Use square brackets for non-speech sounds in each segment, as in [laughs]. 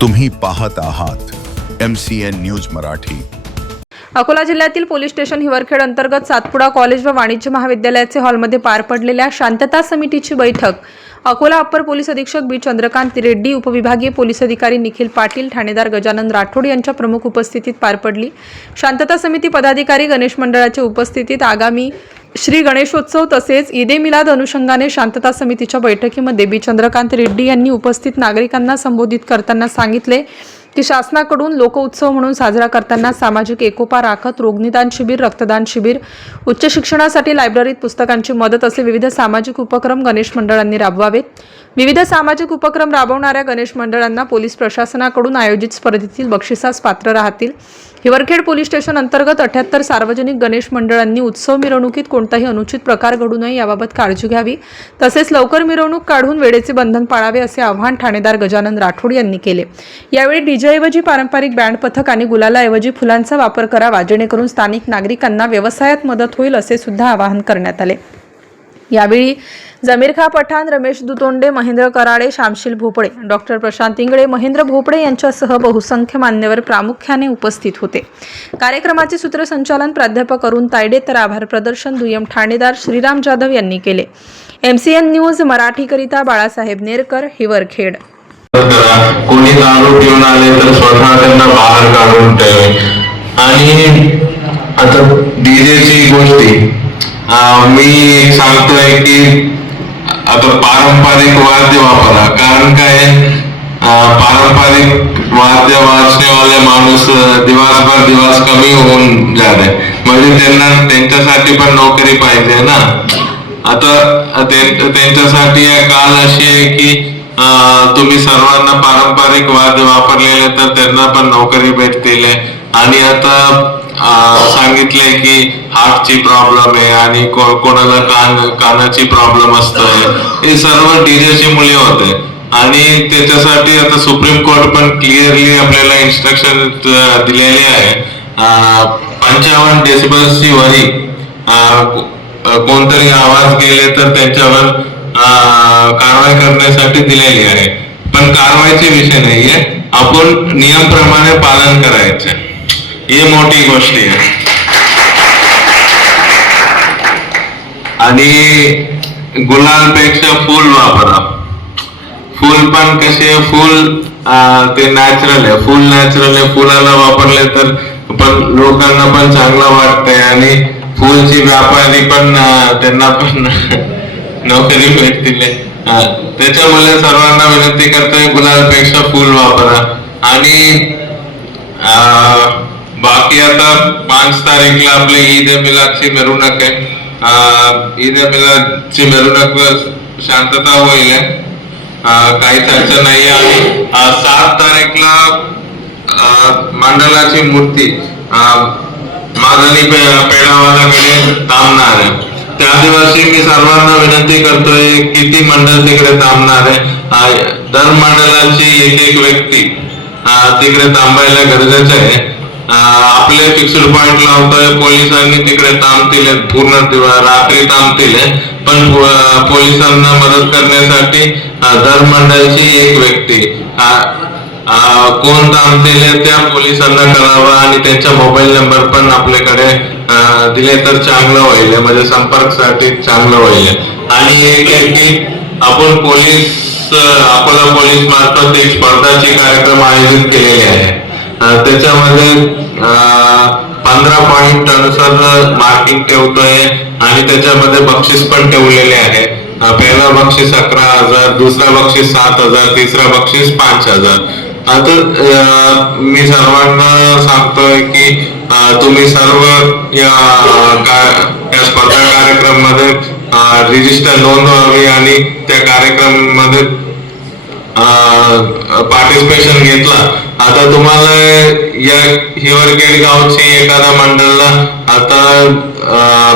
तुम्ही पाहत आहात M C N news Marathi. Akola जिल्ह्यातील पोलीस स्टेशन हिवरखेड अंतर्गत सातपुडा कॉलेज व वाणिज्य महाविद्यालयाचे हॉलमध्ये पार पडलेल्या शांतता समितीची बैठक. अकोला अप्पर पोलीस अधीक्षक बी. चंद्रकांत रेड्डी उपविभागीय पोलीस अधिकारी निखिल पाटील ठाणेदार गजानन राठोड यांच्या प्रमुख उपस्थितीत पार पडली. शांतता समिती पदाधिकारी गणेश मंडळाच्या उपस्थितीत आगामी श्री गणेशोत्सव तसेच ईदे मिलाद अनुषंगाने शांतता समितीच्या बैठकीमध्ये बी. चंद्रकांत रेड्डी यांनी उपस्थित नागरिकांना संबोधित करताना सांगितले की शासनाकडून लोकउत्सव म्हणून साजरा करताना सामाजिक एकोपा राखत रोगनिदान शिबिर रक्तदान शिबिर उच्च शिक्षणासाठी लायब्ररीत पुस्तकांची मदत असे विविध सामाजिक उपक्रम गणेश मंडळांनी राबवावेत. विविध सामाजिक उपक्रम राबवणाऱ्या गणेश मंडळांना पोलीस प्रशासनाकडून आयोजित स्पर्धेतील बक्षिसास पात्र राहतील. हिवरखेड पोलीस स्टेशन अंतर्गत अठ्याहत्तर सार्वजनिक गणेश मंडळांनी उत्सव मिरवणुकीत कोणताही अनुचित प्रकार घडू नये याबाबत काळजी घ्यावी. तसेच लवकर मिरवणूक काढून वेळेचे बंधन पाळावे असे आवाहन ठाणेदार गजानन राठोड यांनी केले. यावेळी डीजेऐवजी पारंपरिक बँड पथक आणि गुलालाऐवजी फुलांचा वापर करावा जेणेकरून स्थानिक नागरिकांना व्यवसायात मदत होईल असे सुद्धा आवाहन करण्यात आले. यावेळी जमीर खा पठाण रमेश दुतोंडे महेंद्र कराडे शामशील भोपळे डॉक्टर प्रशांत इंगळे महेंद्र भोपळे यांच्यासह बहुसंख्य मान्यवर प्रामुख्याने उपस्थित होते. कार्यक्रमाचे सूत्रसंचालन प्राध्यापक अरुण तायडे तर आभार प्रदर्शन दुय्यम ठाणेदार श्रीराम जाधव यांनी केले. एमसीएन न्यूज मराठीकरिता बाळासाहेब नेरकर हिवरखेड. कोणी दारू पिऊन आले तर स्वतः त्यांना बाहेर काढून ठेवे आणि आता डीजेची गोष्टी. मी सांगतोय की आता पारंपरिक वाद्य वापरा. कारण काय? पारंपरिक वाद्य वाजण्यावाले माणूस दिवसभर दिवस कमी होऊन जाते. म्हणजे त्यांना त्यांच्यासाठी पण नोकरी पाहिजे ना? आता त्यांच्यासाठी एक काल अशी आहे की तुम्ही सर्वांना पारंपरिक वाद्य वापरलेले तर त्यांना पण नोकरी भेटतील. आणि आता सांगितले की हार्टची प्रॉब्लेम आहे आणि कोणाला कान कानाची प्रॉब्लेम असतोय. हे सर्व डीजेची मुले होते आणि त्याच्यासाठी आता सुप्रीम कोर्ट पण क्लिअरली आपल्याला इन्स्ट्रक्शन दिलेले आहे. पंचावन्न डेसिबल्सची वरी कोणतरी आवाज गेले तर त्यांच्यावर कारवाई करण्यासाठी दिलेली आहे. पण कारवाईचे विषय नाहीये. आपण नियमप्रमाणे पालन करायचं. ही मोठी गोष्ट आहे. आणि गुलालपेक्षा फुल वापरा. फुल पण कसे फुल अं, ते नॅचरल आहे. फुल नॅचरल आहे. फुलाला वापरले तर पण लोकांना पण चांगलं वाटतंय आणि फुलची व्यापारी पण त्यांना पण [laughs] नोकरी भेटतील त्याच्यामुळे सर्वांना विनंती करतोय गुलालपेक्षा फुल वापरा. आणि बाकी आता पाच तारीखला आपले ईद ए मिलादची मिरवणूक आहे. अं, ईद ए मिलादची मिरवणूक शांतता होईल अं, काहीच अडचण नाही आणि सात तारीखला मंडळाची मूर्ती अं, मागणी पे- थांबणार आहे. त्या दिवशी मी सर्वांना विनंती करतोय किती मंडळ तिकडे थांबणार आहे. दर मंडळाची एक एक व्यक्ती तिकडे थांबायला गरजेचं आहे. आपले फिक्स्ड पॉइंट लावतोय पोलिसांनी तिकडे थांबतील पूर्ण रात्री रात्री थांबतील पण पोलिसांना मदत करण्यासाठी दर मंडळाची एक व्यक्ती कोण अं, कोण थांबतील त्या पोलिसांना कळावं आणि त्यांचा मोबाईल नंबर पण आपल्याकडे दिले तर चांगलं होईल म्हणजे संपर्कसाठी चांगलं होईल. आणि एक आहे की आपण पोलीस अकोला पोलीस मार्फत एक स्पर्धाचे कार्यक्रम आयोजित केलेले आहे. त्याच्यामध्ये पंधरा पॉईंट अनुसार मार्किंग ठेवतोय आणि त्याच्यामध्ये बक्षीस पण ठेवलेले आहे. पहिला बक्षीस अकरा हजार दुसरा बक्षीस सात हजार तिसरा बक्षीस पाच हजार. आता मी सर्वांना सांगतोय की तुम्ही सर्व या या स्पर्धा कार्यक्रममध्ये रजिस्टर नोंदवावी आणि त्या कार्यक्रममध्ये पार्टिसिपेशन घेतला. आता तुम्हाला या हिवरखेड गावची एखाद्या मंडळला आता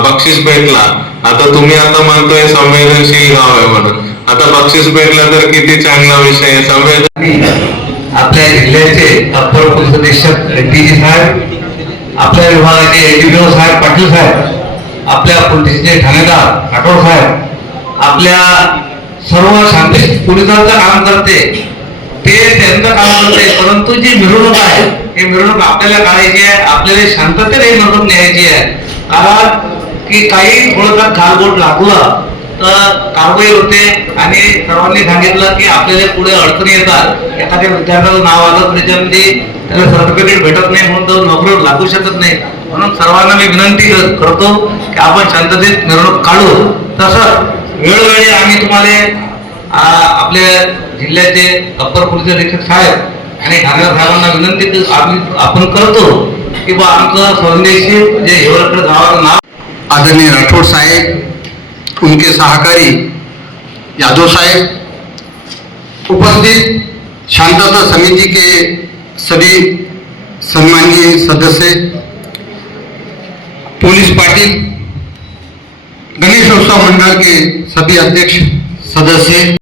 बक्षीस भेटला. आता तुम्ही आता म्हणतोय संवेदनशील गाव आहे म्हणून. आता बक्षीस भेटला तर किती चांगला विषय आहे. संवेदन आपल्या जिल्ह्याचे अप्पर पोलीस अधीक्षक रेड्डीजी साहेब आपल्या विभागाचे एडिओ साहेब पाटील साहेब आपल्या पोलिसचे ठाणेदार राठोड साहेब आपल्या सर्व शांती पोलिसांचं काम करते. ते त्यांचं काम करते परंतु जी मिरवणूक आहे ही मिरवणूक आपल्याला काढायची आहे. आपल्याला शांततेने मिरवणूक न्यायची आहे. कारण की काही थोडंसं घालबोट लागलं तर कारवाई होते. आणि सर्वांनी सांगितलं की आपल्याला पुढे अडचणी येतात. एखाद्या विद्यार्थ्याचं नाव आलं त्याच्यामध्ये त्याला सर्टिफिकेट भेटत नाही म्हणून तो नोकरीवर लागू शकत नाही. म्हणून सर्वांना मी विनंती करतो की आपण शांततेत मिरवणूक काढू. तसंच वेळोवेळी आम्ही तुम्हाला आपल्या जिल्ह्याचे अप्पर पोलीस अधीक्षक साहेब आणि ठाणेदार साहेबांना विनंती आम्ही आपण करतो की बा आमचं स्वदेशी म्हणजे जे हिवरकडे गावाचं नाव आदरणीय राठोड साहेब उनके सहकारी यादव साहेब उपस्थित शांतता समिति के सभी सम्मानीय सदस्य पुलिस पाटिल गणेश उत्सव मंडल के सभी अध्यक्ष सदस्य